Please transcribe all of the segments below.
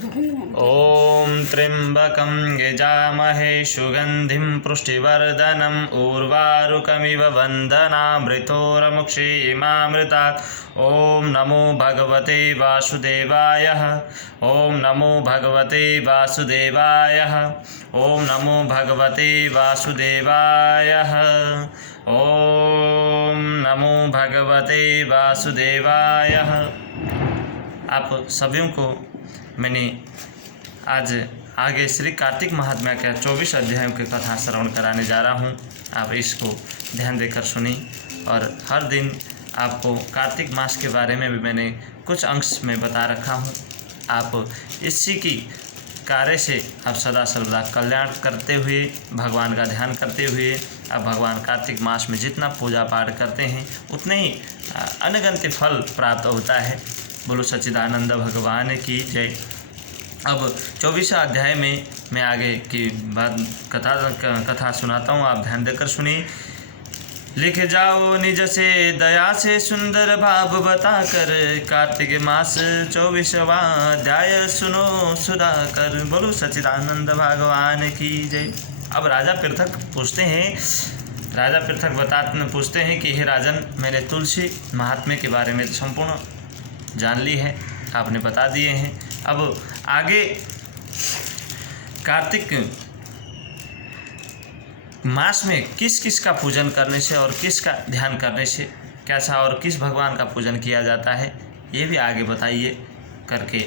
ॐ त्र्यम्बकं यजामहे सुगन्धिं पुष्टिवर्धनम् उर्वारुकमिव वन्दनामृतोरमुक्षीयमामृतात्। ॐ नमो भगवते वासुदेवाय। ॐ नमो भगवते वासुदेवाय। ॐ नमो भगवते वासुदेवाय। ॐ नमो भगवते वासुदेवाय। आप सभी को मैंने आज आगे श्री कार्तिक महात्म्य के 24 अध्यायों की कथा श्रवण कराने जा रहा हूँ। आप इसको ध्यान देकर सुनी और हर दिन आपको कार्तिक मास के बारे में भी मैंने कुछ अंश में बता रखा हूँ। आप इसी की कार्य से आप सदा सर्वदा कल्याण करते हुए, भगवान का ध्यान करते हुए आप भगवान कार्तिक मास में जितना पूजा पाठ करते हैं उतने ही अनगिनत फल प्राप्त होता है। बोलो सच्चिदानंद भगवान की जय। अब 24 अध्याय में मैं आगे की बात कथा सुनाता हूँ, आप ध्यान देकर सुनिए। लिख जाओ निज से दया से सुंदर भाव बताकर, कार्तिक मास 24वां अध्याय सुनो सुधाकर। बोलो सच्चिदानंद भगवान की जय। अब राजा पृथक पूछते हैं कि हे राजन, मैंने तुलसी महात्म्य के बारे में संपूर्ण जान ली है, आपने बता दिए हैं। अब आगे कार्तिक मास में किस किस का पूजन करने से और किस का ध्यान करने से कैसा और किस भगवान का पूजन किया जाता है, ये भी आगे बताइए करके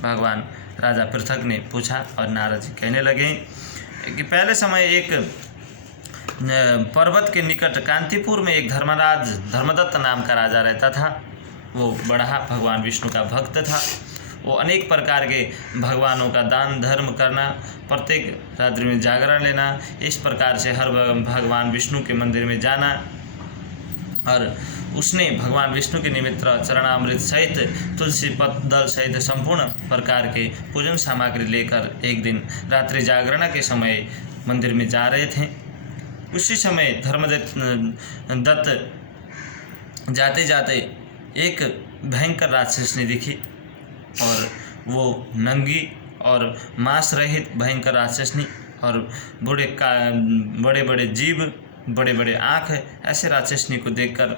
भगवान राजा पृथक ने पूछा। और नारद जी कहने लगे कि पहले समय एक पर्वत के निकट कांतिपुर में एक धर्मदत्त नाम का राजा रहता था। वो बड़ा भगवान विष्णु का भक्त था। वो अनेक प्रकार के भगवानों का दान धर्म करना, प्रत्येक रात्रि में जागरण लेना, इस प्रकार से हर भगवान विष्णु के मंदिर में जाना। और उसने भगवान विष्णु के निमित्त चरणामृत सहित तुलसी पत्र दल सहित संपूर्ण प्रकार के पूजन सामग्री लेकर एक दिन रात्रि जागरण के समय मंदिर में जा रहे थे। उसी समय धर्मदत्त जाते जाते एक भयंकर राक्षसनी दिखी और वो नंगी और मांस रहित भयंकर राक्षसनी और बड़े बड़े जीभ, बड़े बड़े आँख, ऐसे राक्षसनी को देखकर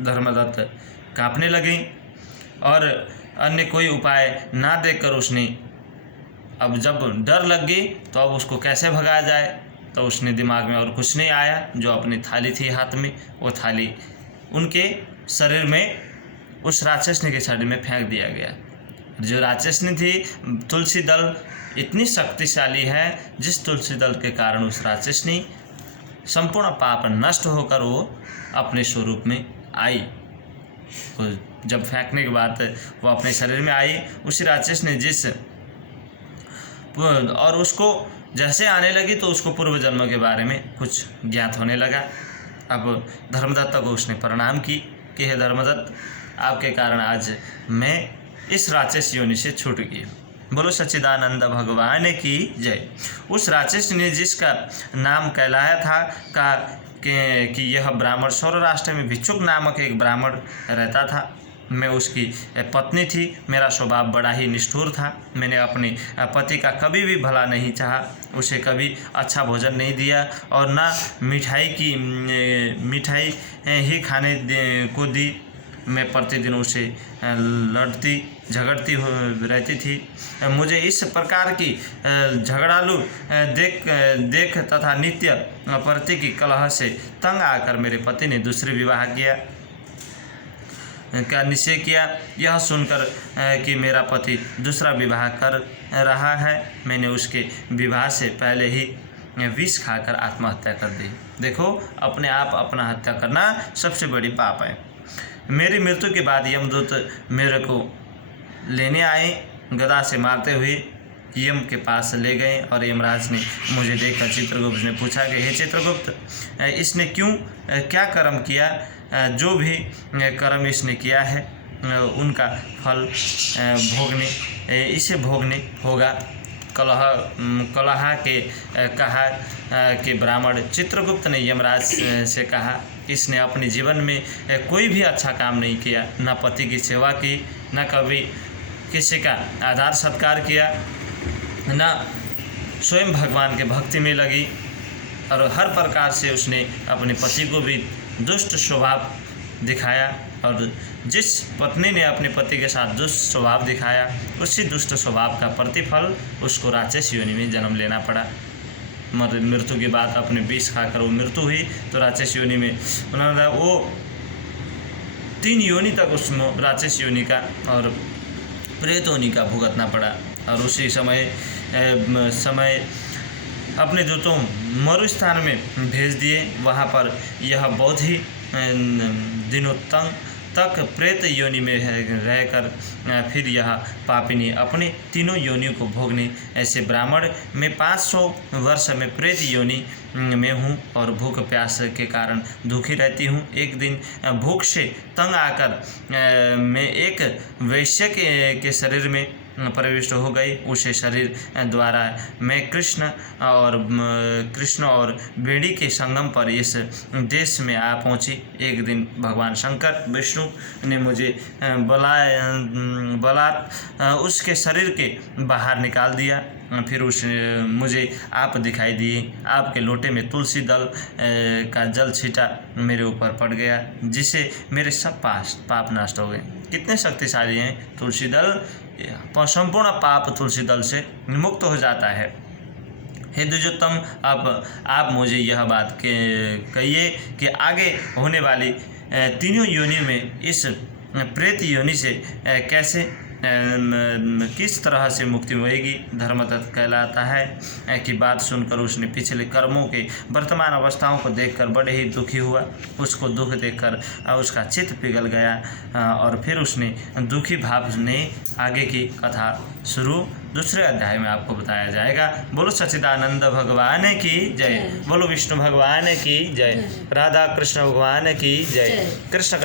धर्मदत्त कांपने लगे। और अन्य कोई उपाय ना देखकर उसने, अब जब डर लग गई तो अब उसको कैसे भगाया जाए, तो उसने दिमाग में और कुछ नहीं आया। जो अपनी थाली थी हाथ में, वो थाली उनके शरीर में, उस राक्षसनी के शरीर में फेंक दिया गया। जो राक्षसनी थी, तुलसी दल इतनी शक्तिशाली है जिस तुलसी दल के कारण उस राक्षसनी संपूर्ण पाप नष्ट होकर वो अपने स्वरूप में आई। तो जब फेंकने के बाद वो अपने शरीर में आई, उसी राक्षस ने और उसको जैसे आने लगी तो उसको पूर्व जन्म के बारे में कुछ ज्ञात होने लगा। अब धर्मदत्त को उसने प्रणाम की कि हे धर्मदत्त, आपके कारण आज मैं इस राक्षस योनि से छूट गई। बोलो सच्चिदानंद भगवान की जय। उस राक्षस ने जिसका नाम कहलाया था कि यह ब्राह्मण सौराष्ट्र में भिक्षुक नामक एक ब्राह्मण रहता था। मैं उसकी पत्नी थी। मेरा स्वभाव बड़ा ही निष्ठुर था। मैंने अपने पति का कभी भी भला नहीं चाहा, उसे कभी अच्छा भोजन नहीं दिया और ना मिठाई ही खाने को दी। मैं प्रतिदिन उसे लड़ती झगड़ती रहती थी। मुझे इस प्रकार की झगड़ालू देख तथा नित्य पति की कलह से तंग आकर मेरे पति ने दूसरे विवाह का निश्चय किया। यह सुनकर कि मेरा पति दूसरा विवाह कर रहा है, मैंने उसके विवाह से पहले ही विष खाकर आत्महत्या कर दी। देखो, अपने आप अपना हत्या करना सबसे बड़ी पाप है। मेरी मृत्यु के बाद यमदूत मेरे को लेने आए, गदा से मारते हुए यम के पास ले गए। और यमराज ने मुझे देखकर चित्रगुप्त ने पूछा कि हे चित्रगुप्त, इसने क्या कर्म किया? जो भी कर्म इसने किया है उनका फल इसे भोगने होगा। कलहा के कहा कि ब्राह्मण चित्रगुप्त ने यमराज से कहा, इसने अपने जीवन में कोई भी अच्छा काम नहीं किया, न पति की सेवा की, न कभी किसी का आदर सत्कार किया, ना स्वयं भगवान के भक्ति में लगी, और हर प्रकार से उसने अपने पति को भी दुष्ट स्वभाव दिखाया, और जिस पत्नी ने अपने पति के साथ दुष्ट स्वभाव दिखाया उसी दुष्ट स्वभाव का प्रतिफल उसको राक्षस योनि में जन्म लेना पड़ा। मृत्यु के बाद अपने विष खाकर वो मृत्यु हुई, तो राक्षस योनि में उन्होंने वो 3 योनि तक उस राक्षस योनि का और प्रेत योनि का भुगतना पड़ा। और उसी समय अपने दूतों मरुस्थान में भेज दिए। वहाँ पर यह बहुत ही दिनों तक प्रेत योनि में रहकर फिर यह पापिनी अपने तीनों योनियों को भोगने, ऐसे ब्राह्मण मैं 500 वर्ष में प्रेत योनि में हूँ और भूख प्यास के कारण दुखी रहती हूँ। एक दिन भूख से तंग आकर मैं एक वैश्य के शरीर में प्रविष्ट हो गई। उसे शरीर द्वारा मैं कृष्ण और बेड़ी के संगम पर इस देश में आ पहुँची। एक दिन भगवान शंकर विष्णु ने मुझे बलात् उसके शरीर के बाहर निकाल दिया। फिर मुझे आप दिखाई दिए। आपके लोटे में तुलसी दल का जल छींटा मेरे ऊपर पड़ गया, जिससे मेरे सब पाप नष्ट हो गए। कितने शक्तिशाली हैं तुलसी दल, संपूर्ण पाप तुलसी दल से मुक्त हो जाता है। हे द्विजोत्तम, अब आप मुझे यह बात कहिए कि आगे होने वाली तीनों योनि में इस प्रेत योनि से कैसे किस तरह से मुक्ति होएगी। धर्मदत्त कहलाता है कि बात सुनकर उसने पिछले कर्मों के वर्तमान अवस्थाओं को देखकर बड़े ही दुखी हुआ। उसको दुख देखकर उसका चित्त पिघल गया और फिर उसने दुखी भाव ने आगे की कथा शुरू दूसरे अध्याय में आपको बताया जाएगा। बोलो सच्चिदानंद भगवान की जय, बोलो विष्णु भगवान की जय, राधा कृष्ण भगवान की जय। कृष्ण